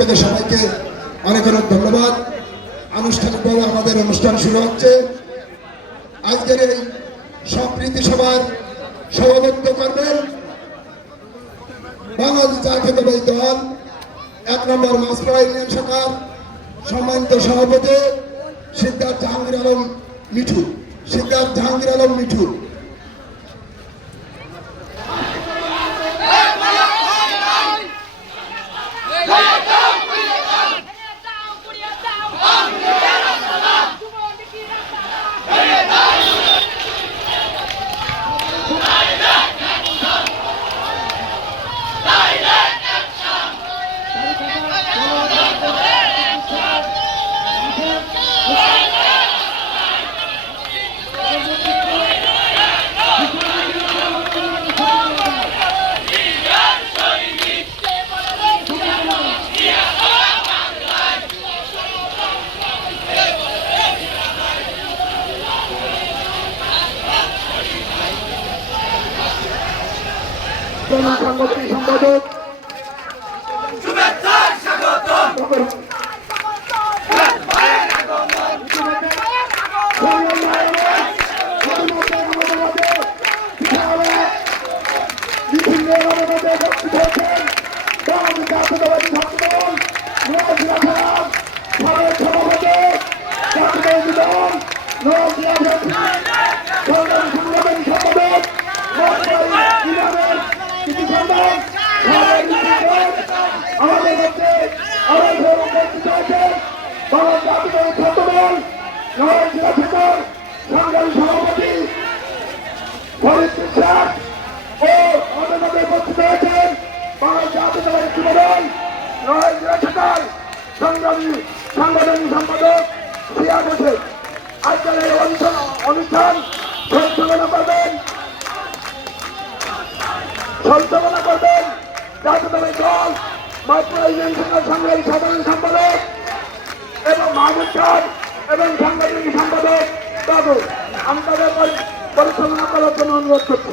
থেকে সবাইকে অনেক অনেক ধন্যবাদ। আনুষ্ঠানিকভাবে আমাদের অনুষ্ঠান শুরু হচ্ছে। আজকের এই সম্প্রীতি সভার সভাপত্য করবেন বাংলাদেশ জাতীয়তাবাদী দল, এক নম্বর মাসপাড়া ইউনিয়ন শাখার সম্মানিত সভাপতি সিদ্ধার্থ জাহাঙ্গীর আলম মিঠু। সিদ্ধার্থ জাহাঙ্গীর আলম মিঠু। সম্পাদক। বিভিন্ন অনুরোধে উপস্থিত হয়েছেন বাংলাদেশ জাতীয়তাবাদী ছাত্রদল নোয়াজিয়া খারাপ ভারত সভাপতি জাতীয় দল নোয়াজিয়া সংগ্রামী সংগঠন সম্পাদক নোয়াখালী ইমামের কৃতি সম্মান আমাদের মধ্যে আরও উপস্থিত হয়েছেন বাংলাদেশ জাতীয়তাবাদী ছাত্রদল থেকে সংগ্রামী সভাপতি ফরিদ বিশ্বাস ও আমাদের মধ্যে উপস্থিত হয়েছেন বাংলাদেশ জাতীয়তাবাদী যুবদল, নরেন্দ্র ঠেকাল সংগ্রামী সাংগঠনিক সম্পাদক সিয়াদ হোসেন। আজকের এই অনুষ্ঠান অনুষ্ঠান সঞ্চালনা করবেন সঞ্চালনা করবেন জাতীয়তাবাদী দল মাইক্রো ইউনিয়ন সংগ্রামী সাধারণ সম্পাদক এবং মাহমুদ খান। এবং সাংগঠনিক সম্পাদক বাবু আমি তাদের পরি- পরিচালনা করার জন্য অনুরোধ করছি।